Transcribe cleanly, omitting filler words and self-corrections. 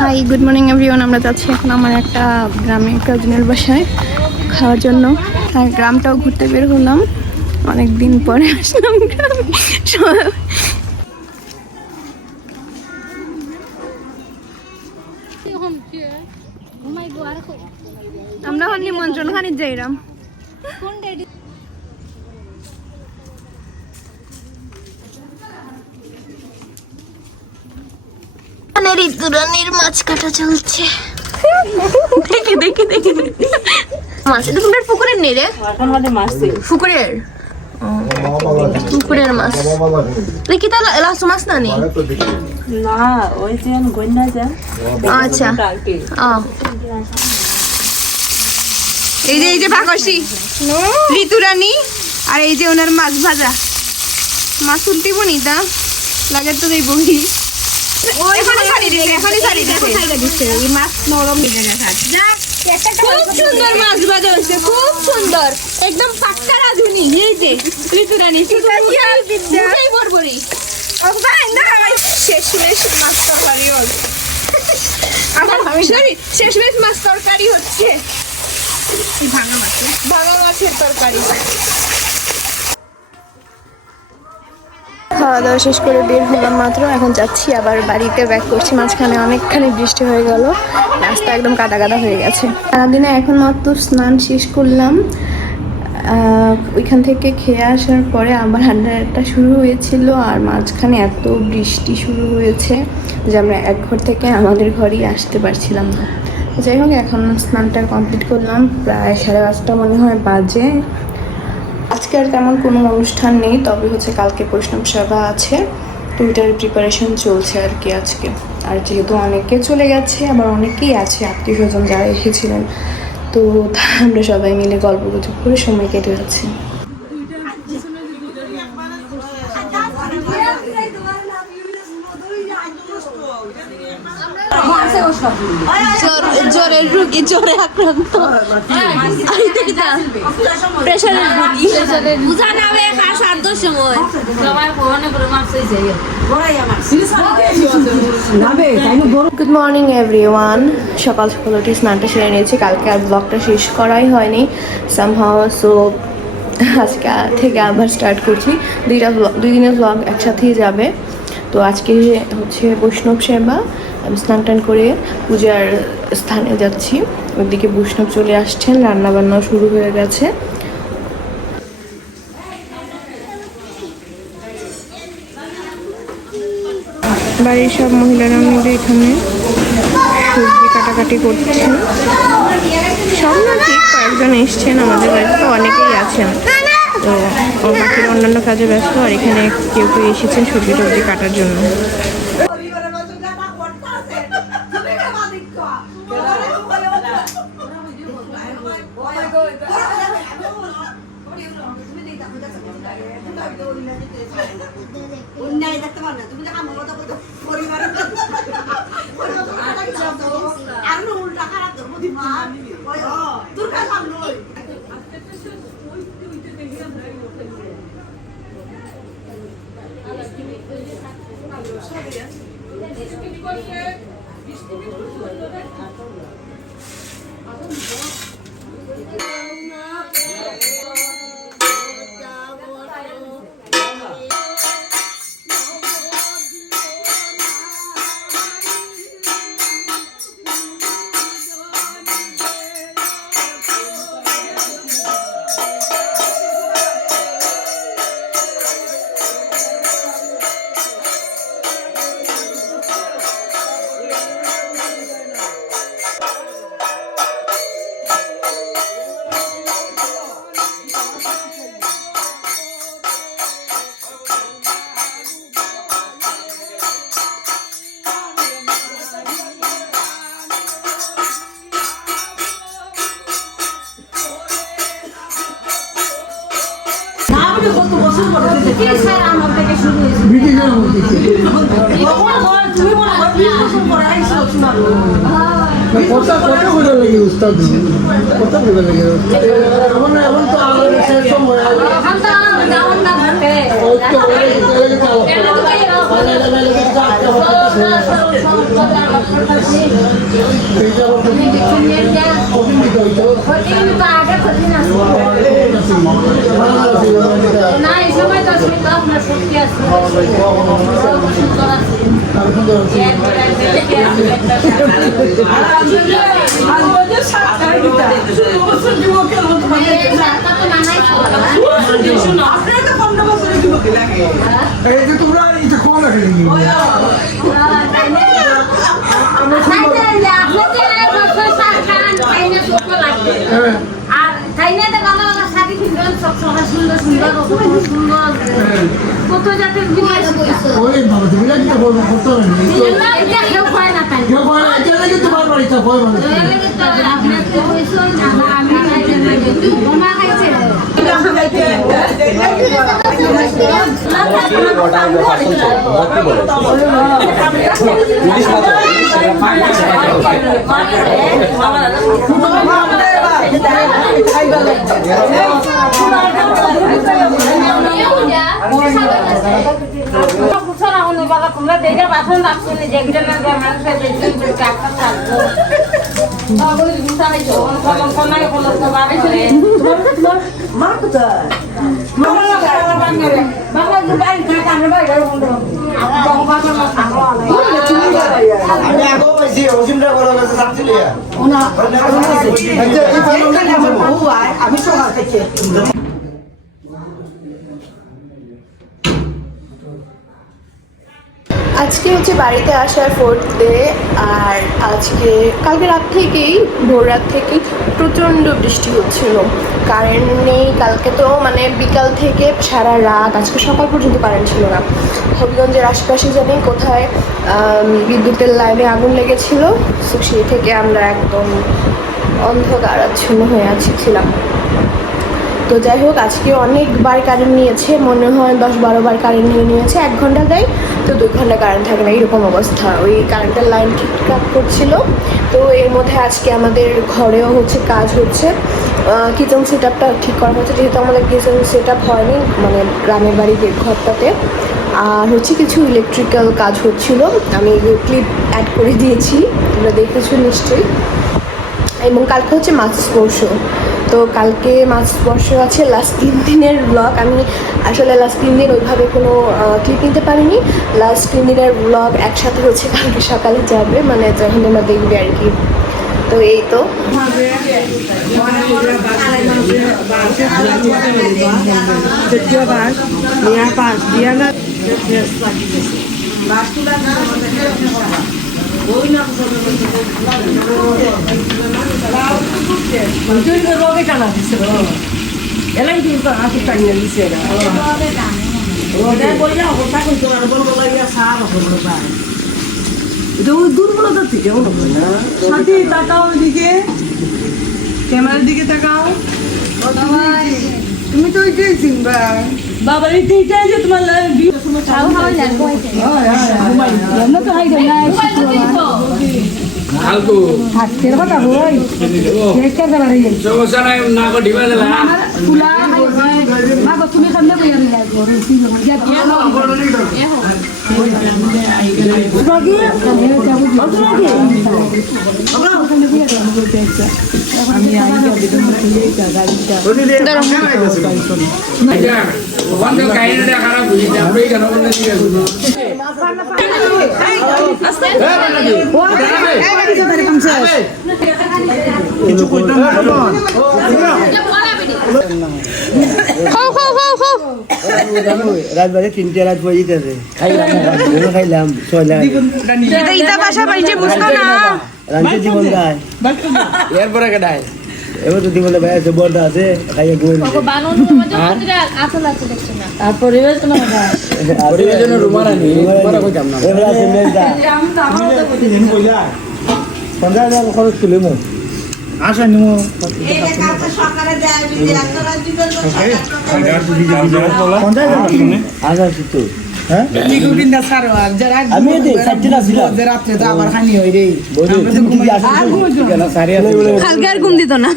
Hi good morning everyone. আমরা যাচ্ছি এখন আমার একটা গ্রামে কাজিনের বাসায় খাওয়ার জন্য। আর গ্রামটাও ঘুরতে বের হলাম, অনেক দিন পরে আসলাম গ্রামে। আমরা হন নিমন্ত্রণ খানি যাইরাম। ঋতুরানীর মাছ কাটা চলছে। দেখে দেখে দেখে মাছ, এটা তোমার পুকুরের নেই রে? পুকুরের পুকুরের মাছ দেখি। তা লাস্ট মাছ না নেই? না, ওই যে গন্যা যা। আচ্ছা, এই যে ভাগসি ঋতুরানী, আর এই যে ওনার মাছ ভাজা। মাছ তুলতে বনি তা লাগে তো দেই বহি। খুব সুন্দর মাছ ভাজা হয়েছে, খুব সুন্দর, একদম পাক্কা রাঁধুনি। এই যে ঋতুরানী বরবরি শেষমেশ মাছ তরকারি হচ্ছে, ভাঙা মাছের তরকারি। খাওয়া দাওয়া শেষ করে বের হলাম মাত্র, এখন যাচ্ছি আবার বাড়িতে ব্যাক করছি। মাঝখানে অনেকখানি বৃষ্টি হয়ে গেল, রাস্তা একদম কাদা কাদা হয়ে গেছে। সারাদিনে এখন মাত্র স্নান শেষ করলাম। ওইখান থেকে খেয়ে আসার পরে আবার হাঁটাটা শুরু হয়েছিল, আর মাঝখানে এত বৃষ্টি শুরু হয়েছে যে আমরা এক ঘর থেকে আমাদের ঘরেই আসতে পারছিলাম না। যাই হোক, এখন স্নানটা কমপ্লিট করলাম, প্রায় 5:30 মনে হয় বাজে। আজকে আর তেমন কোনো অনুষ্ঠান নেই, তবে হচ্ছে কালকে বৈষ্ণব সভা আছে, তো ওইটার প্রিপারেশন চলছে আর কি আজকে। আর যেহেতু অনেকে চলে গেছে, আবার অনেকেই আছে আত্মীয় স্বজন যারা এসেছিলেন, তো আমরা সবাই মিলে গল্প গুজব করে সময় কেটে যাচ্ছি। জ্বরের রোগী, জ্বরে আক্রান্ত, প্রেশারের রোগী। Good morning everyone. সকাল সকাল উঠে স্নানটা সেরে নিয়েছি, কালকে আর ব্লগটা শেষ করাই হয়নি সামহাও, সো আজকে থেকে আবার স্টার্ট করছি। 2 দিনের ব্লগ একসাথেই যাবে। তো আজকে হচ্ছে বৈষ্ণব সেবা, আমি স্নান টান করে পূজার স্থানে যাচ্ছি। ওইদিকে বৈষ্ণব চলে আসছেন, রান্নাবান্নাও শুরু হয়ে গেছে। বাড়ির সব মহিলারা মিলে এখানে সবজি কাটাকাটি করছেন। সব না ঠিক, কয়েকজন এসছেন, আমাদের বাড়িতে তো অনেকেই আছেন, তো বাকির অন্যান্য কাজে ব্যস্ত। আর এখানে কেউ কেউ এসেছেন সবজি টবজি কাটার জন্য। তোমরা এটা কোন লাগে আর তাইনে তো ভালো ভালো শাড়ি কিনবেন সব সময় সুন্দর সুন্দর সুন্দর কত জাতের জিনিস ওই বাবা তুমি না কি বলবো করতে হবে না এটা কেউ পায় না তাই কেউ বলে এটা লাগে তোমার বাড়িতে কই মানে আপনি তো কইছো না আমি খাইতে না বোমা খাইছে তোমরা দেখে বাসন রাখছো না যেগুলো না মানুষের বেশি টাকা থাকবো আমি আগেও পাইছি অসীমটা বড় কাছে যাচ্ছিলি আমি সকাল থেকে আজকে হচ্ছে বাড়িতে আসার 4th ডে। আর আজকে কালকে রাত থেকেই ভোর রাত থেকেই প্রচণ্ড বৃষ্টি হচ্ছিল, কারেন্ট নেই। কালকে তো মানে বিকাল থেকে সারা রাত, আজকে সকাল পর্যন্ত কারেন্ট ছিল না। হবিগঞ্জের আশেপাশে জানি কোথায় বিদ্যুতের লাইনে আগুন লেগেছিল, তো সেই থেকে আমরা একদম অন্ধকার আচ্ছন্ন হয়ে ছিলাম। তো যাই হোক, আজকে অনেকবার কারেন্ট নিয়েছে, মনে হয় 10-12 বার কারেন্ট নিয়েছে। 1 ঘন্টা দেয় তো 2 ঘন্টা কারেন্ট থাকে না, এরকম অবস্থা। ওই কারেন্টের লাইন ঠিকঠাক করছিল। তো এর মধ্যে আজকে আমাদের ঘরেও হচ্ছে কাজ হচ্ছে, কিচেন সেট আপটা ঠিক করা হচ্ছে, যেহেতু আমাদের কিচেন সেট আপ হয়নি মানে গ্রামের বাড়ির ঘরটাতে। আর হচ্ছে কিছু ইলেকট্রিক্যাল কাজ হচ্ছিল, আমি ক্লিপ অ্যাড করে দিয়েছি, তোমরা দেখেছো নিশ্চয়ই। এবং কালকে হচ্ছে মাছ স্পর্শ, তো কালকে মাছ স্পর্শ আছে। লাস্ট 3 দিনের ব্লগ, আমি আসলে লাস্ট 3 দিন ওইভাবে কোনো ক্লিপ নিতে পারিনি। লাস্ট 3 দিনের ব্লগ একসাথে হচ্ছে কালকে সকালে যাবে, মানে যখন তোমরা দেখবে আর কি। তো এই তো দুর্বলতা থেকে সাথে তাকাও দিকে, ক্যামেরার দিকে তাকাও। তুমি তো ওইটাই চিনবা বাবা, এইটাই যে তোমার তুমি রাজবাড়ি 3টে রাত পরে যেতেছে খাইলাম 6 লাখ রাঞ্চে জীবন গায় এরপরে কেটায় এবার তো জীবনে ভাই আছে, বর্দা আছে, খাইয়ে গোল আর পরিবেশ না পরিবেশনের রুমারানি পরে কইতাম না এবার আছে মেজদা 50,000 খরচ তুলে মো আশা নিমো সকালে যায় যদি আপনারা দিবেন আজার তো হ্যাঁ নিগুবিন্দা সারো আর যারা আমি এই সাইটটা ছিল রাতে তো আবার খানি হই রে বলি তুমি কি আসো কেন সারি আছে কালকে আর ঘুম দিত না।